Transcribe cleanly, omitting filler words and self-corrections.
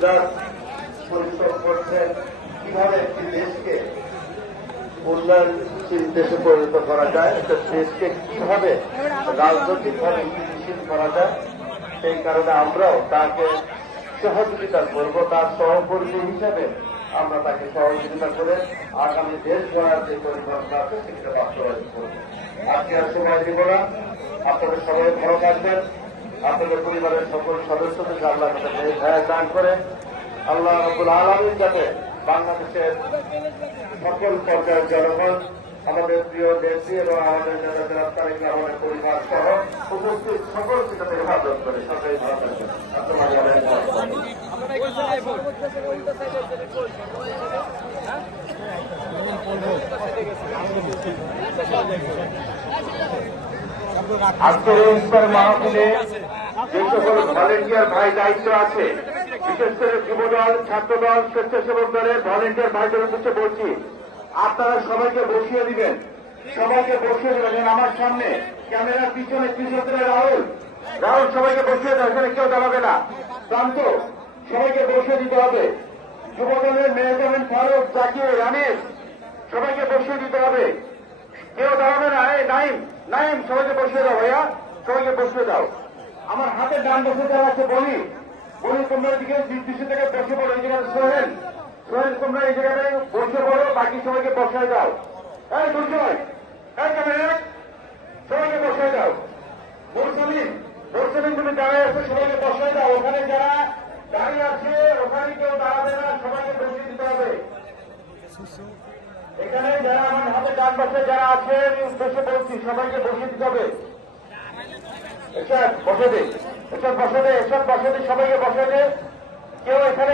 দিনরাত পরিশ্রম করছেন কিভাবে একটি দেশকে উন্নয়নশীল দেশে পরিণত করা যায়, একটা দেশকে কিভাবে রাজনৈতিকভাবে স্থিতিশীল করা যায়। সেই কারণে আমরাও তাকে সহযোগিতা করব, তার সহকর্মী হিসেবে আমরা তাকে সহযোগিতা করে আগামী দেশ গড়ার যে পরিকল্পনা আছে সেটা বাস্তবায়ন করব। আজকে আর সময় দিব না, আপনাদের সবাই ভালো থাকবেন, আপনাদের পরিবারের সকল সদস্যদেরকে আল্লাহ দান করে আল্লাহ রাব্বুল আলামিন যাতে বাংলাদেশের সকল পর্যায়ের জনগণ, আমাদের প্রিয় দেশী এবং আমাদের নেতা জনাব তারেক রহমানের পরিবার সহ উপস্থিত সকলকে যাতে হেফাজত করে। সকলেই ভালো থাকবেন। আসসালামু আলাইকুম। আজকের এই ইফতার মাহফিলে যে সকল ভলেন্টিয়ার ভাই দায়িত্ব আছে, বিশেষ করে যুবদল, ছাত্রদল, স্বেচ্ছাসেবক দলের ভলেন্টিয়ার ভাইদের উদ্দেশ্যে বলছি, আপনারা সবাইকে বসিয়ে দিবেন, সবাইকে বসিয়ে দেবেন। আমার সামনে ক্যামেরার পিছনে কৃষকের রাহুল সবাইকে বসিয়ে দেন, এখানে কেউ দাঁড়াবে না, প্রান্ত সবাইকে বসিয়ে দিতে হবে। যুবদলের মেহজামিন, ফারুক, জাকির, রামেশ সবাইকে বসিয়ে দিতে হবে, কেউ দাঁড়াবে না। এই নাইম সবাইকে বসিয়ে দাও, ভাইয়া সবাইকে বসিয়ে দাও। আমার হাতে ডান বসে দেওয়া আছে বলি তোমরা এদিকে নির্দিষ্ট থেকে বসে পড়ো। এই জায়গায় সোহেল তোমরা এই জায়গায় বসে পড়ো, বাকি সবাইকে বসায় দাও। এই দুর্জয়, এই ক্যামেরা সবাইকে বসায় দাও। মোরসালিন তুমি দাঁড়িয়ে আছো, সবাইকে বসায় দাও। ওখানে যারা দাঁড়িয়ে আছে ওখানে কেউ দাঁড়াবে না, সবাইকে বসিয়ে দিতে হবে। এখানে যারা আমার হাতে ডান পাশে যারা আছে আমি উদ্দেশ্যে বলছি, সবাইকে বসিয়ে দিতে হবে। এসব বসে দে, সবাইকে বসে দে। কেউ এখানে